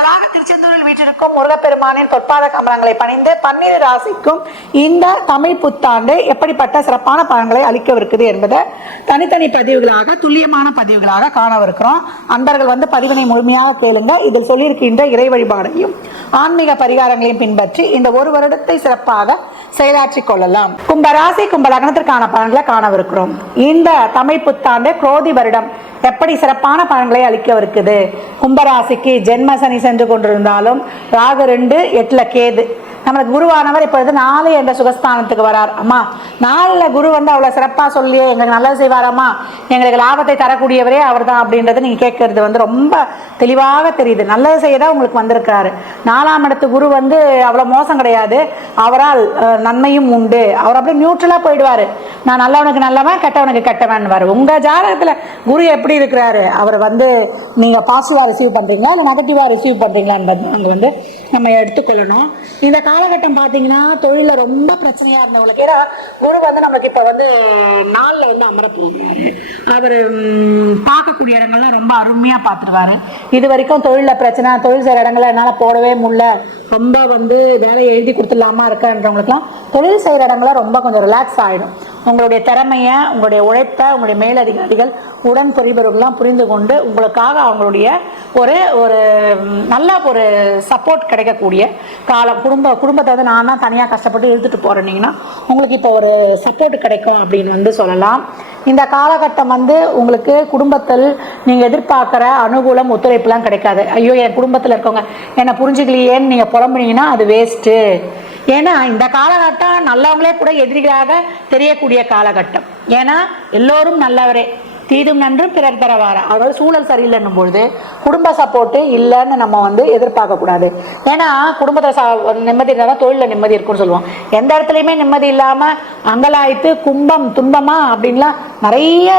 நாளாக திருச்செந்தூரில் வீற்றிருக்கும் முருகப்பெருமானின் பொற்பாத கமலங்களை பணிந்து பன்னிரு ராசிக்கும் இந்த தமிழ் புத்தாண்டு எப்படிப்பட்ட சிறப்பான பலன்களை அளிக்கவிருக்குது என்பதை தனித்தனி பதிவுகளாக துல்லியமான பதிவுகளாக காணவிருக்கிறோம். அன்பர்கள் வந்து பதிவினை முழுமையாக கேளுங்க இதில் சொல்லியிருக்கின்ற இறை வழிபாடையும் ஆன்மீக பரிகாரங்களையும் பின்பற்றி இந்த ஒரு வருடத்தை சிறப்பாக செயலாற்றிக் கொள்ளலாம். கும்பராசி கும்ப லக்னத்திற்கான பலன்களை காணவிருக்கிறோம். இந்த தமிழ் புத்தாண்டு குரோதி வருடம் எப்படி சிறப்பான பலன்களை அளிக்கவிருக்குது? கும்பராசிக்கு ஜென்ம சனி சென்று கொண்டிருந்தாலும் ராகு ரெண்டு எட்டில் கேது. நம்மளுக்கு குருவானவர் இப்பொழுது நாலு என்ற சுகஸ்தானத்துக்கு வரார். அம்மா நாலில் குரு வந்து அவ்வளோ சிறப்பாக சொல்லி எங்களுக்கு நல்லது செய்வாராம்மா எங்களுக்கு லாபத்தை தரக்கூடியவரே அவர் தான் அப்படின்றது நீங்கள் கேட்கறது வந்து ரொம்ப தெளிவாக தெரியுது. நல்லது செய்ய தான் உங்களுக்கு வந்திருக்கிறாரு. நாலாம் இடத்து குரு வந்து அவ்வளோ மோசம் கிடையாது. அவரால் நன்மையும் உண்டு. அவர் அப்படியே நியூட்ரலாக போயிடுவார். நான் நல்லவனுக்கு நல்லவன் கெட்டவனுக்கு கெட்டவன் வரும் உங்கள் ஜாதகத்தில் குரு எப்படி இருக்கிறாரு? அவர் வந்து நீங்கள் பாசிட்டிவாக ரிசீவ் பண்ணுறீங்களா இல்லை நெகட்டிவாக ரிசீவ் பண்ணுறீங்களான்னு அங்கே வந்து நம்ம எடுத்துக்கொள்ளணும். இந்த காலகட்டம் பார்த்தீங்கன்னா தொழிலில் ரொம்ப பிரச்சனையாக இருந்தவங்களுக்கு ஏன்னா குரு வந்து நம்மளுக்கு இப்போ வந்து நாளில் வந்து அமர போகிறாரு. அவர் பார்க்கக்கூடிய இடங்கள்லாம் ரொம்ப அருமையாக பார்த்துருவாரு இது வரைக்கும் தொழிலில் பிரச்சனை தொழில் செய்கிற இடங்கள்ல என்னால் போடவே முடியல. ரொம்ப வந்து வேலையை எழுதி கொடுத்துடலாமா இருக்கன்றவங்களுக்குலாம் தொழில் செய்கிற இடங்கள்ல ரொம்ப கொஞ்சம் ரிலாக்ஸ் ஆகிடும் உங்களுடைய திறமையை உங்களுடைய உழைப்பை உங்களுடைய மேலதிகாரிகள் உடன் புரிபவர்கள்லாம் புரிந்து கொண்டு உங்களுக்காக அவங்களுடைய ஒரு ஒரு நல்ல ஒரு சப்போர்ட் கிடைக்கக்கூடிய காலம் குடும்ப குடும்பத்தை வந்து நான் தான் தனியாக கஷ்டப்பட்டு இழுத்துட்டு போகிறேன்னீங்கன்னா உங்களுக்கு இப்போ ஒரு சப்போர்ட் கிடைக்கும் அப்படின்னு வந்து சொல்லலாம். இந்த காலகட்டம் வந்து உங்களுக்கு குடும்பத்தில் நீங்கள் எதிர்பார்க்குற அனுகூலம் ஒத்துழைப்புலாம் கிடைக்காது. ஐயோ என் குடும்பத்தில் இருக்கவங்க என்னை புரிஞ்சுக்கலையேன்னு நீங்கள் புலம்புனீங்கன்னா அது வேஸ்ட்டு ஏன்னா இந்த காலகட்டம் நல்லவங்களே கூட எதிரிகளாக தெரியக்கூடிய காலகட்டம். ஏன்னா எல்லோரும் நல்லவரே. தீதும் நன்று பிறர் தரவார அதாவது சூழல் சரியில்லைன்னும் பொழுது குடும்ப சப்போர்ட்டு இல்லைன்னு நம்ம வந்து எதிர்பார்க்கக்கூடாது ஏன்னா குடும்பத்தை சா நிம்மதி இருந்தால் தான் தொழிலில் நிம்மதி இருக்கும்னு சொல்லுவோம். எந்த இடத்துலையுமே நிம்மதி இல்லாமல் அங்கலாய்த்து கும்பம் துன்பமா அப்படின்லாம் நிறைய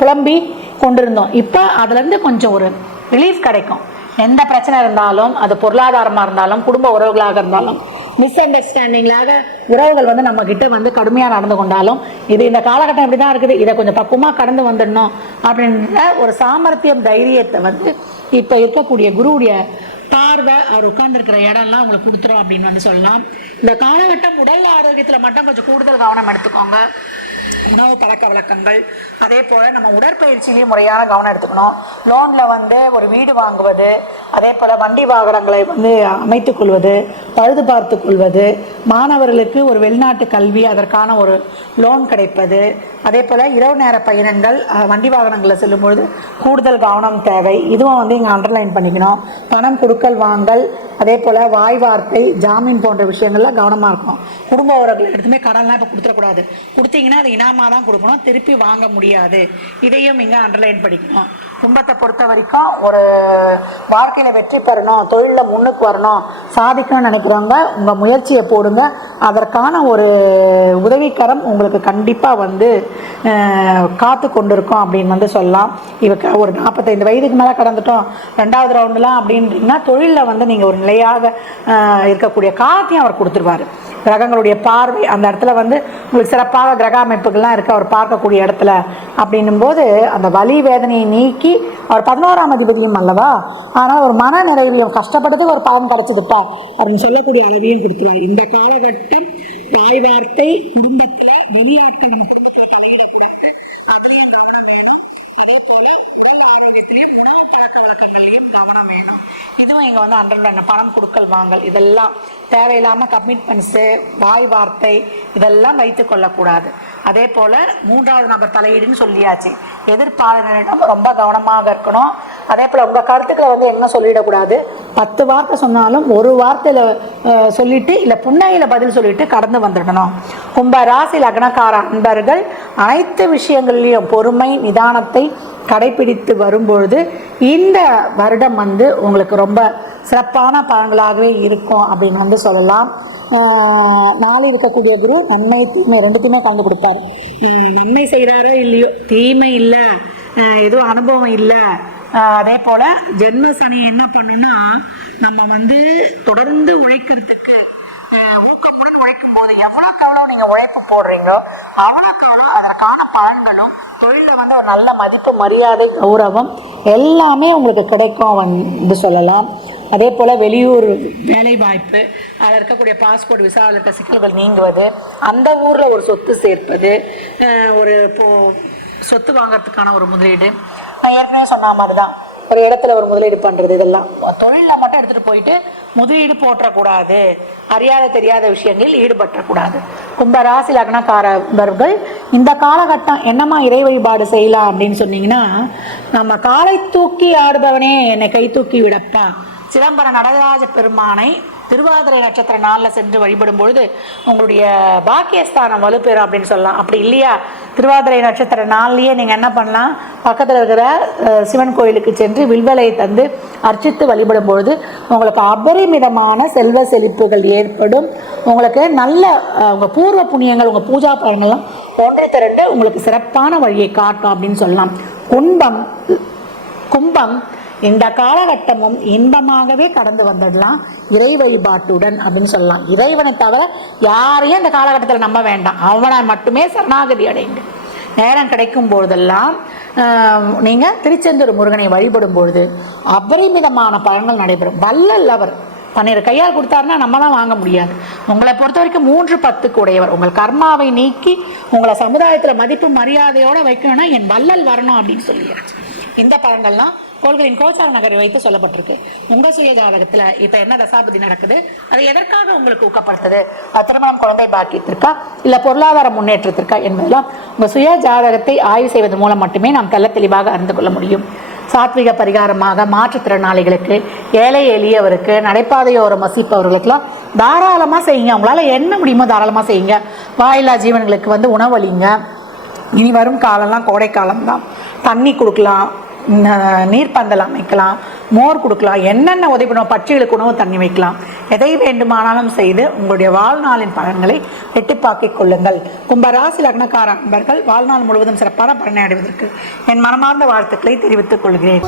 புலம்பி கொண்டிருந்தோம். இப்போ அதுலேருந்து கொஞ்சம் ஒரு ரிலீஃப் கிடைக்கும். எந்த பிரச்சனை இருந்தாலும் அது பொருளாதாரமாக இருந்தாலும் குடும்ப உறவுகளாக இருந்தாலும் மிஸ் அண்டர்ஸ்டாண்டிங்லாக உறவுகள் வந்து நம்ம கிட்ட வந்து கடுமையாக நடந்து கொண்டாலும் இது இந்த காலகட்டம் இப்படி தான் இருக்குது. இதை கொஞ்சம் பக்குவமாக கடந்து வந்துடணும் அப்படின்ற ஒரு சாமர்த்தியம் தைரியத்தை வந்து இப்போ இருக்கக்கூடிய குருவுடைய பார்வை அவர் உட்கார்ந்துருக்கிற இடம்லாம் உங்களுக்கு கொடுத்துரும் அப்படின்னு வந்து சொல்லலாம். இந்த காலகட்டம் உடல் ஆரோக்கியத்தில் மட்டும் கொஞ்சம் கூடுதல் கவனம் எடுத்துக்கோங்க. உணவு பழக்க வழக்கங்கள். அதே போல் நம்ம உடற்பயிற்சியிலையும் முறையான கவனம் எடுத்துக்கணும். லோனில் வந்து ஒரு வீடு வாங்குவது அதே போல் வண்டி வாகனங்களை வந்து அமைத்துக் கொள்வது பழுது பார்த்து கொள்வது மாணவர்களுக்கு ஒரு வெளிநாட்டு கல்வி அதற்கான ஒரு லோன் கிடைப்பது. அதே போல் இரவு நேர பயணங்கள் வண்டி வாகனங்களில் செல்லும்பொழுது கூடுதல் கவனம் தேவை. இதுவும் வந்து இங்கே அண்டர்லைன் பண்ணிக்கணும். பணம் கொடுக்கல் வாங்கல் அதே போல் வாய் வார்த்தை ஜாமீன் போன்ற விஷயங்கள்லாம் கவனமாக இருக்கும் குடும்ப உறவுகள் எடுத்துமே கடன்லாம் இப்போ கொடுத்துடக்கூடாது. கொடுத்தீங்கன்னா அது இனாமாக தான் கொடுக்கணும். திருப்பி வாங்க முடியாது. இதையும் இங்கே அண்டர்லைன் படிக்கணும் குடும்பத்தை பொறுத்த வரைக்கும் ஒரு வாழ்க்கையில் வெற்றி பெறணும் தொழிலில் முன்னுக்கு வரணும் சாதிக்கணும்னு நினைக்கிறவங்க உங்கள் முயற்சியை போடுங்க. அதற்கான ஒரு உதவிக்கரம் உங்களுக்கு கண்டிப்பாக வந்து காத்து கொண்டிருக்கும் அப்படின்னு வந்து சொல்லலாம். இவக்க ஒரு நாற்பத்தைந்து வயதுக்கு மேலே கடந்துட்டோம். ரெண்டாவது ரவுண்டுலாம் அப்படின்றீங்கன்னா தொழிலில் வந்து நீங்கள் ஒரு நிலையாக இருக்கக்கூடிய காலத்தையும் அவர் கொடுத்துருவாரு. கிரகங்களுடைய பார்வை அந்த இடத்துல வந்து உங்களுக்கு சிறப்பாக கிரக அமைப்புகள்லாம் இருக்குது அவர் பார்க்கக்கூடிய இடத்துல அப்படின்னும் போது அந்த வலி வேதனையை நீக்கி அவர் பதினோராம் அதிபதியும் அல்லவா? ஆனால் ஒரு மன நிறைவையும் கஷ்டப்பட்டதுக்கு ஒரு பலன் கிடைச்சதுப்பா அப்படின்னு சொல்லக்கூடிய அளவையும் கொடுத்துருவார். இந்த காலகட்டம் தாய் வார்த்தை குடும்பத்தில் வெளியாட்கள் நம்ம குடும்பத்தில் தலையிடக்கூடாது. அதுலேயும் கவனம் வேணும். அதே போல உடல் ஆரோக்கியத்திலையும் உணவு பழக்க வழக்கங்கள்லையும் கவனம் வேணும். இதுவும் இங்கே வந்து அண்டர் பணம் கொடுக்கல் வாங்கல் இதெல்லாம் தேவையில்லாமல் கமிட்மெண்ட்ஸு வாய் வார்த்தை இதெல்லாம் வைத்து கொள்ளக்கூடாது. அதே போல் மூன்றாவது நபர் தலையீடுன்னு சொல்லியாச்சு. எதிர்ப்பாளரிடம் ரொம்ப கவனமாக இருக்கணும். அதே போல் உங்கள் கருத்துக்களை வந்து என்ன சொல்லிடக்கூடாது? பத்து வார்த்தை சொன்னாலும் ஒரு வார்த்தையில் சொல்லிட்டு இல்லை புன்னகையில் பதில் சொல்லிட்டு கடந்து வந்துடணும் கும்ப ராசி லக்னக்கார அன்பர்கள் அனைத்து விஷயங்கள்லையும் பொறுமை நிதானத்தை கடைபிடித்து வரும்பொழுது இந்த வருடம் வந்து உங்களுக்கு ரொம்ப சிறப்பான பலன்களாகவே இருக்கும் அப்படின்னு வந்து சொல்லலாம். ஆஹ் இருக்கக்கூடிய குரு நன்மை தீமை ரெண்டுத்தையுமே கலந்து கொடுப்பாரு நன்மை செய்கிறாரோ இல்லையோ? தீமை இல்லை. எதுவும் அனுபவம் இல்லை. அதே போல ஜென்ம சனி என்ன பண்ணுன்னா நம்ம வந்து தொடர்ந்து உழைக்கிறதுக்கு ஆஹ் உழைக்கும் போது எவ்வளோக்கு எவ்வளோ நீங்கள் உழைப்பு போடுறீங்களோ அவ்வளோக்கு எவ்வளோ அதற்கான பலன்களும் தொழிலில் வந்து ஒரு நல்ல மதிப்பு மரியாதை கௌரவம் எல்லாமே உங்களுக்கு கிடைக்கும் வந்து சொல்லலாம். அதே போல் வெளியூர் வேலை வாய்ப்பு அதில் இருக்கக்கூடிய பாஸ்போர்ட் விசாவில் இருக்க சிக்கல்கள் நீங்குவது அந்த ஊரில் ஒரு சொத்து சேர்ப்பது ஒரு இப்போ சொத்து வாங்குறதுக்கான ஒரு முதலீடு. நான் ஏற்கனவே சொன்ன மாதிரி தான் ஒரு இடத்துல ஒரு முதலீடு பண்ணுறது இதெல்லாம். தொழிலில் மட்டும் எடுத்துகிட்டு போயிட்டு முதலீடு போற்றக்கூடாது. அறியாத தெரியாத விஷயங்களில் ஈடுபட்டக்கூடாது கும்ப ராசி லக்னக்காரர்கள் இந்த காலகட்டம் என்னம்மா இறை வழிபாடு செய்யலாம் அப்படின்னு சொன்னீங்கன்னா நம்ம காலை தூக்கி ஆடுபவனே என்னை கை தூக்கி விடப்பா. சிதம்பர நடராஜ பெருமானை திருவாதிரை நட்சத்திர நாளில் சென்று வழிபடும் பொழுது உங்களுடைய பாக்கியஸ்தானம் வலுப்பெறும் அப்படின்னு சொல்லலாம். அப்படி இல்லையா? திருவாதிரை நட்சத்திர நாள்லேயே நீங்கள் என்ன பண்ணலாம்? பக்கத்தில் இருக்கிற சிவன் கோயிலுக்கு சென்று வில்வலையை தந்து அர்ச்சித்து வழிபடும் பொழுது உங்களுக்கு அபரிமிதமான செல்வ செழிப்புகள் ஏற்படும். உங்களுக்கு நல்ல உங்கள் பூர்வ புண்ணியங்கள் உங்கள் பூஜா பலன்கள்லாம் ஒன்றை திரண்டு உங்களுக்கு சிறப்பான வழியை காட்டும் அப்படின்னு சொல்லலாம். கும்பம் கும்பம் இந்த காலகட்டமும் இன்பமாகவே கடந்து வந்துடலாம் இறை வழிபாட்டுடன் அப்படின்னு சொல்லலாம். இறைவனை தவிர யாரையும் இந்த காலகட்டத்தில் நம்ப வேண்டாம். அவனை மட்டுமே சரணாகதி அடைங்க. நேரம் கிடைக்கும் போதெல்லாம் நீங்கள் திருச்செந்தூர் முருகனை வழிபடும் பொழுது அபரிமிதமான பலன்கள் நடைபெறும். வல்லல் அவர் பன்னிரு கையால் கொடுத்தாருன்னா நம்ம தான் வாங்க முடியாது. உங்களை பொறுத்த வரைக்கும் மூன்று பத்துக்கு உடையவர். உங்கள் கர்மாவை நீக்கி உங்களை சமுதாயத்தில் மதிப்பு மரியாதையோடு வைக்கணும்னா என் வள்ளல் வரணும் அப்படின்னு சொல்லியாச்சு. இந்த பழங்கள்லாம் கோள்களின் கோச்சார நகரை வைத்து சொல்லப்பட்டிருக்கு. உங்க சுய ஜாதகத்துல இப்ப என்ன தசாபதி நடக்குது? அது எதற்காக உங்களுக்கு ஊக்கப்படுத்துது? திருமணம் குழந்தை பாக்கியத்திற்கா? இல்ல பொருளாதார முன்னேற்றத்திற்கா என்பதெல்லாம் உங்க சுய ஜாதகத்தை ஆய்வு செய்வதன் மூலம் மட்டுமே நாம் தெல்ல தெளிவாக அறிந்து கொள்ள முடியும். சாத்விக பரிகாரமாக மாற்றுத்திறனாளிகளுக்கு ஏழை எளியவருக்கு நடைபாதையோரம் வசிப்பவர்களுக்கெல்லாம் தாராளமாக செய்யுங்க. அவங்களால என்ன முடியுமோ தாராளமாக செய்யுங்க. வாயில்லா ஜீவன்களுக்கு வந்து உணவளிங்க. இனி வரும் காலம்லாம் கோடைக்காலம் தான் தண்ணி கொடுக்கலாம். நீர்ப்பந்தல் அமைக்கலாம் மோர் கொடுக்கலாம் என்னென்ன உதவி பண்ணுவோம் பட்சிகளுக்கு உணவு தண்ணி வைக்கலாம். எதை வேண்டுமானாலும் செய்து உங்களுடைய வாழ்நாளின் பலன்களை எட்டிப்பாக்கிக் கொள்ளுங்கள். கும்பராசி லக்னக்கார அன்பர்கள் வாழ்நாள் முழுவதும் சிறப்பான பலனை அடைவதற்கு என் மனமார்ந்த வாழ்த்துக்களை தெரிவித்துக் கொள்கிறேன்.